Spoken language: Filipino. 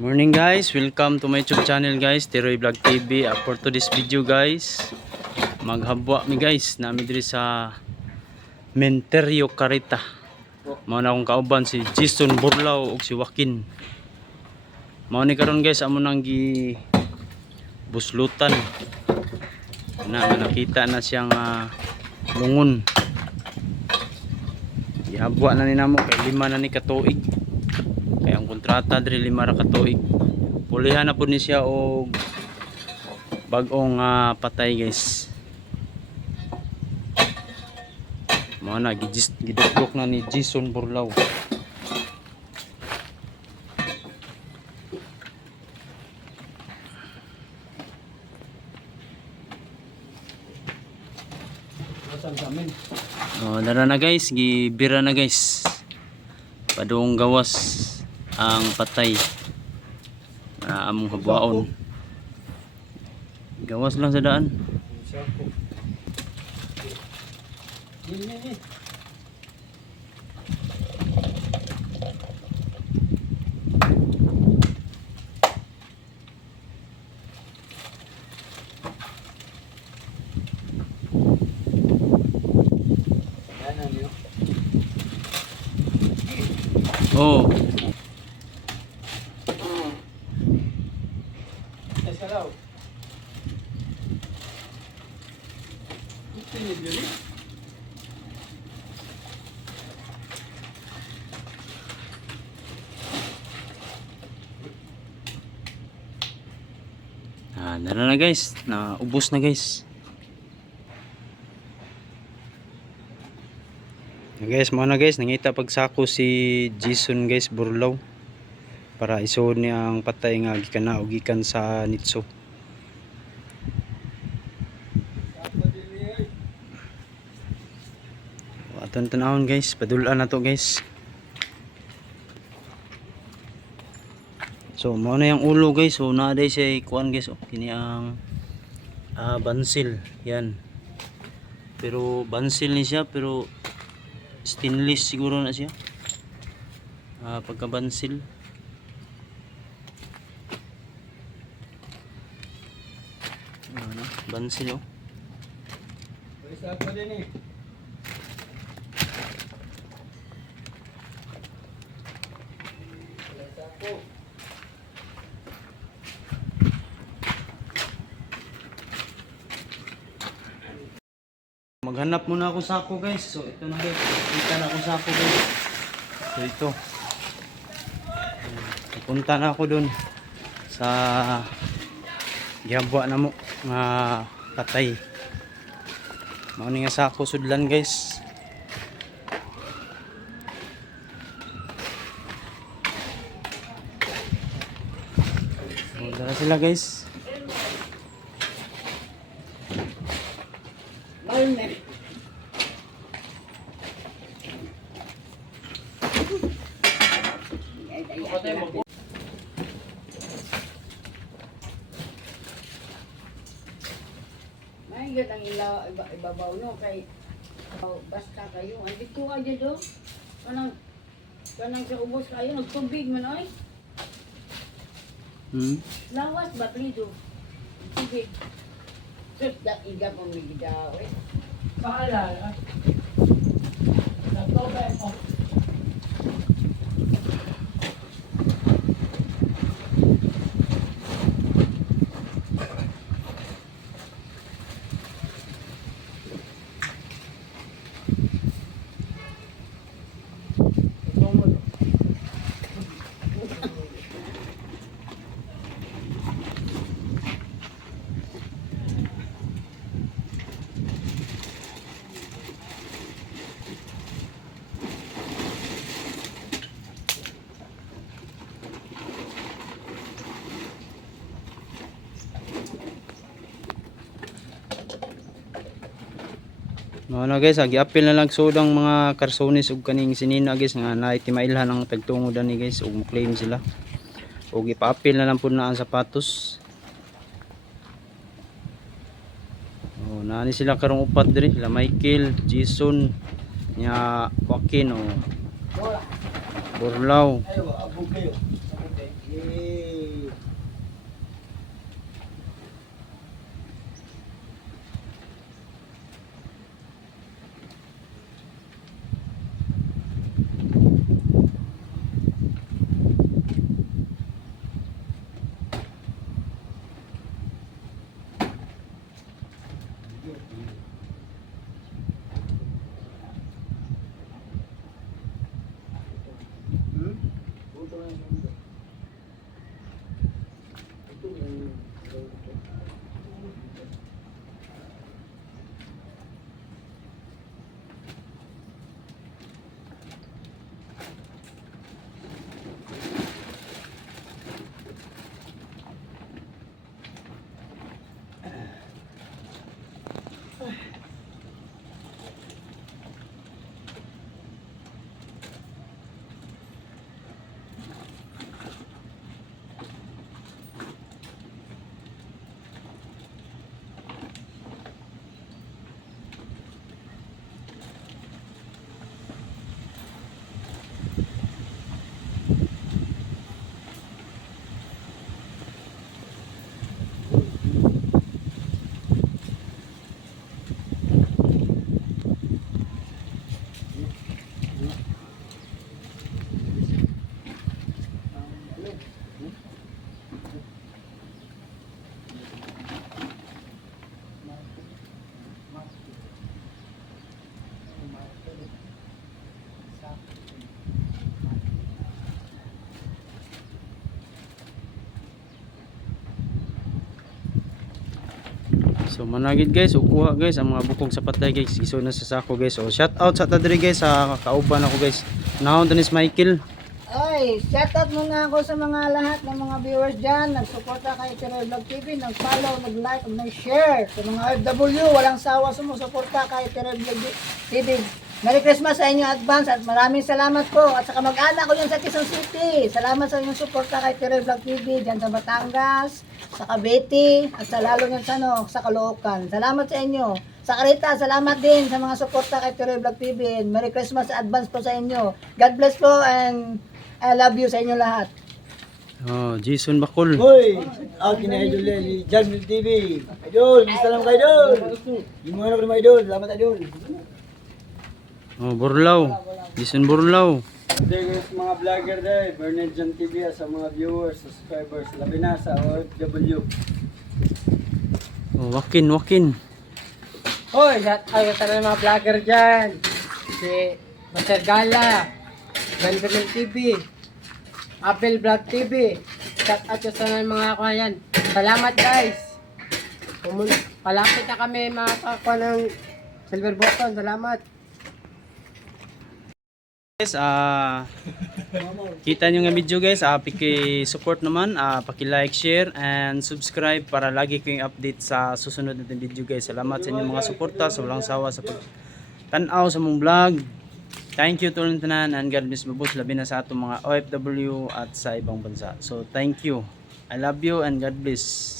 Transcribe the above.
Morning guys, welcome to my YouTube channel guys, Tiroy Vlog TV. For today's video guys, maghabwa mi guys namin diri sa Menterio Carita. Mao na akong kauban si Jason Burlao ug si Joaquin. Mao ni karon guys amo nang gi buslutan. Nakita na siyang lungon. Gihabwa na ni namo kay 5 na ni katuig. Kaya ang kontrata diri 5 ra ka tuig. Pulihan na pud ni siya og bag-ong patay guys. Mao na giduklok na ni Jason Burlao. Dara na guys, gibira na guys. Padung gawas ang patay na among habwaon. Gawas lang sa daan. Oh. Dala na guys, naubos na guys. Guys, mo na guys, nangita pagsako si Jason guys Burlao para isuod niya ang patay nga gikan og gikan sa nitso. Aton tanawon guys, padulaan na to guys. So mo na yung ulo guys, so naaday siya kuan guys, kini ang bansil, yan. Pero bansil ni siya pero stainless siguro na siya. Pagka bansil. Bansil oh. Maghanap muna ako sako guys. So ito na guys. Kita na ako sako guys. So ito. Punta na ako dun sa gihabwa na mo nga patay. Mao ni nga sako sudlan guys. Dala sila guys. May gatang ilaw ibabaw no kay basta kayo andito aja do kanang sa ubos kayo nagtubig man oy. Lawas ba plido tubig sus da iga pang migidaw eh paalala na to ba ko. Mao na guys, gi-apil na lang sudang mga karsonis ug kaning sinina guys nga naiti mailhan ang tagtungod ani guys ug mo-claim sila. Ug ipa-apil na lang pud na ang sapatos. Oh, naani sila karong upat diri, sila Michael, Jason, nya Joaquin o Burlao. Yay! Hmm? So managid guys, ukuha guys ang mga bukog sa patay guys, iso na sa sako guys. So shout out sa tadiri guys sa kauban ako guys. Nahon Dennis Michael. Ay, shoutout muna ako sa mga lahat ng mga viewers dyan. Nagsuporta kay Tiroy Vlog TV, nag-follow, nag-like, nag-share. Sa mga OFW, walang sawa sumusuporta kay Tiroy Vlog TV. Merry Christmas sa inyo advance at maraming salamat po. At saka mag-anak ko dyan sa Quezon City. Salamat sa inyong suporta kay Tiroy Vlog TV dyan sa Batangas, sa Cavite, at sa lalo nyo sa Caloocan. Salamat sa inyo. Sa Carita, salamat din sa mga suporta kay Tiroy Vlog TV. And Merry Christmas sa advance po sa inyo. God bless po and I love you sa inyo lahat. Oh, Jason Bakol. Hoy! Akin na idol yan, ni Janmil TV. Idol, salam kay idol. Yung mga mga idol, salamat idol. Oh, Burlaw. Jason Burlaw. Today guys, mga vlogger day, Bernard Jan TV sa mga viewers, subscribers, labi na sa OFW. Oh, Wakin. Hoy, shout out sa mga vlogger dyan. Si Master Gala, Benjamin TV, Apple Vlog TV. Shout out sa mga kayan. Salamat guys. Palapit na kami makakuha ng silver button. Salamat. Guys, kita nyo nga video guys, paki-support naman, paki-like, share, and subscribe para lagi kayong update sa susunod natin video guys. Salamat sa inyong mga suporta, sa walang sawa sa pag-tanaw sa mong vlog. Thank you to tanan and God bless mabos labi na sa atong mga OFW at sa ibang bansa. So thank you. I love you and God bless.